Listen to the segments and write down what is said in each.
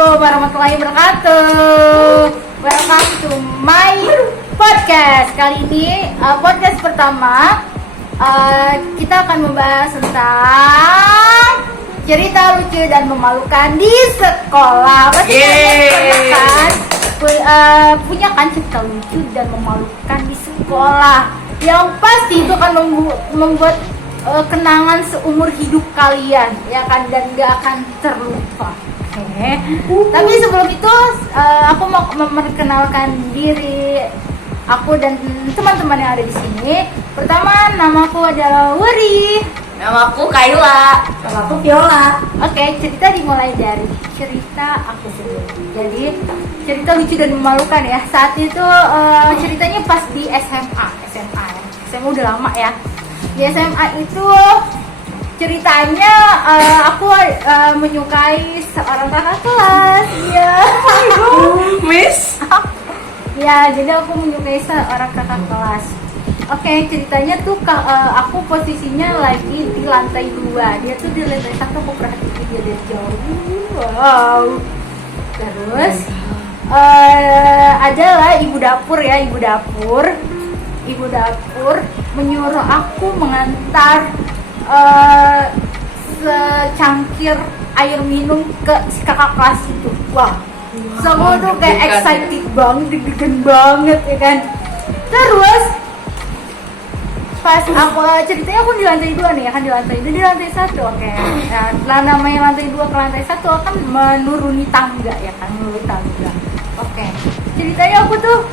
Assalamualaikum warahmatullahi wabarakatuh. Welcome to my podcast. Kali ini podcast pertama kita akan membahas tentang cerita lucu dan memalukan di sekolah. Pasti kalian punya kan cerita lucu dan memalukan di sekolah yang pasti itu akan membuat kenangan seumur hidup kalian, ya kan, dan gak akan terlupa. Oke. Tapi sebelum itu aku mau memperkenalkan diri aku dan teman-teman yang ada di sini. Pertama, namaku adalah Wuri. Namaku Kayla. Namaku Viola. Oke, cerita dimulai dari cerita aku sendiri. Jadi cerita lucu dan memalukan ya. Saat itu ceritanya pas di SMA ya. SMA udah lama ya. Di SMA itu ceritanya aku menyukai seorang kakak kelas. Iya. Miss. Ya, jadi aku menyukai seorang kakak kelas. Oke, ceritanya tuh aku posisinya lagi di lantai 2. Dia tuh di lantai 1, aku perhatiin dia dari jauh. Wow. Terus adalah ibu dapur ya, ibu dapur menyuruh aku mengantar secangkir air minum ke si kakak kelas itu. Wah, semua tuh kayak excited banget, deg-degan banget ya kan. Terus pas aku ceritanya aku di lantai 2 nih ya kan, di lantai 1. Oke. Nah, namanya lantai 2 ke lantai 1 akan menuruni tangga ya kan, menuruni tangga. Oke. Ceritanya aku tuh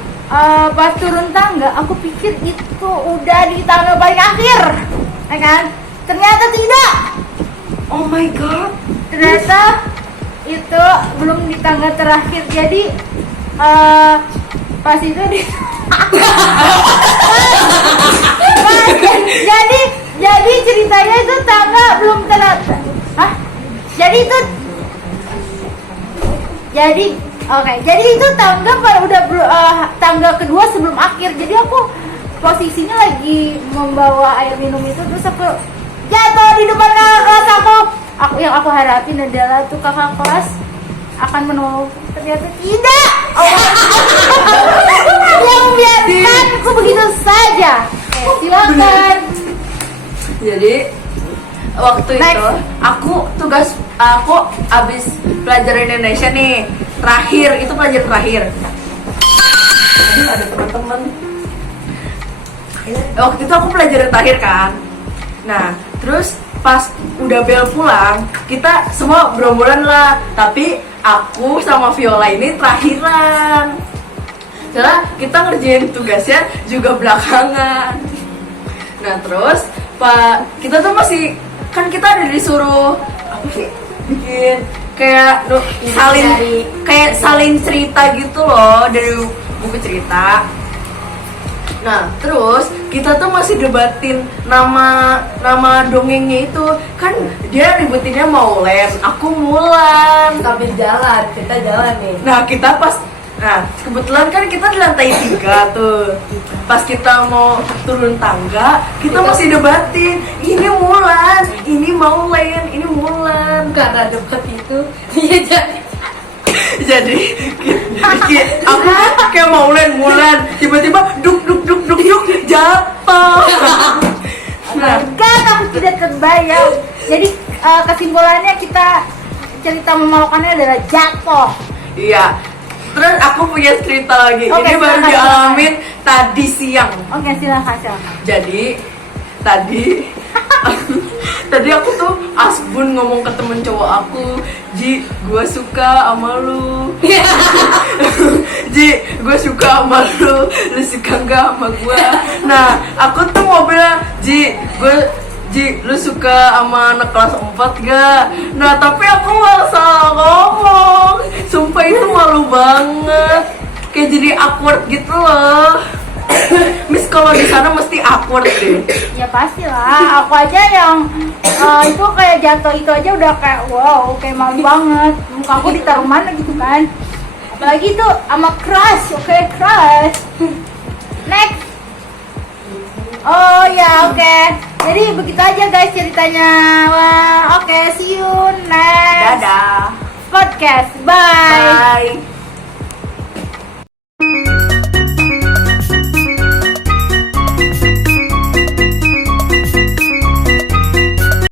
pas turun tangga, aku pikir itu udah di tangga paling akhir, ya kan? Ternyata tidak. Oh my god. Ternyata itu belum di tangga terakhir. Jadi pas itu jadi ceritanya itu tangga belum ternyata. Hah? Jadi itu tangga udah tangga kedua sebelum akhir. Jadi aku posisinya lagi membawa air minum itu, terus aku jatuh di depan kakak kelas aku. Yang aku harapin adalah tuh kakak kelas akan menolong. Ternyata tidak. Yang membiarkan aku begitu saja. Silakan. Jadi waktu itu aku abis pelajaran Indonesia nih, itu pelajaran terakhir. Ada teman-teman. Waktu itu aku pelajaran terakhir kan. Nah, terus pas udah bel pulang, kita semua berombolan lah. Tapi aku sama Viola ini terakhiran. Karena kita ngerjain tugasnya juga belakangan. Nah, terus kita tuh masih, kan kita ada disuruh apa sih, bikin kayak saling cerita gitu loh dari buku cerita. Nah, terus kita tuh masih debatin nama dongengnya itu. Kan dia ributinnya Maulen, aku Mulan. Sambil jalan, kita jalan nih. Nah, kebetulan kan kita di lantai 3 tuh. Pas kita mau turun tangga, kita masih debatin, ini Mulan, ini Maulen, ini Mulan. Karena debat itu, dia jadi aku kayak Mulan, tiba-tiba duk jatuh. Kan aku tidak terbayang. Jadi kesimpulannya kita cerita memalukannya adalah jatuh. Iya. Terus aku punya cerita lagi. Oke, ini baru silakan. dialamin tadi siang. Oke, silakan. Jadi tadi aku tuh asbun ngomong ke temen cowok aku, Ji, gue suka sama lu. Ji, gue suka sama lu suka nggak sama gue? Nah, aku tuh mau bilang, Ji, lu suka sama anak kelas 4 gak? Nah, tapi aku gak salah ngomong. Sumpah itu malu banget. Kayak jadi awkward gitu loh. Miss, kalau di sana mesti awkward deh. Ya pastilah. Aku aja yang itu kayak jatuh itu aja udah kayak wow, kayak malu banget. Muka aku ditaruh mana gitu kan. Apalagi tuh sama crush. Oke, crush. Next. Oh ya, oke. Jadi begitu aja guys ceritanya. Wah, oke, see you next. Dadah. podcast. Bye. Bye.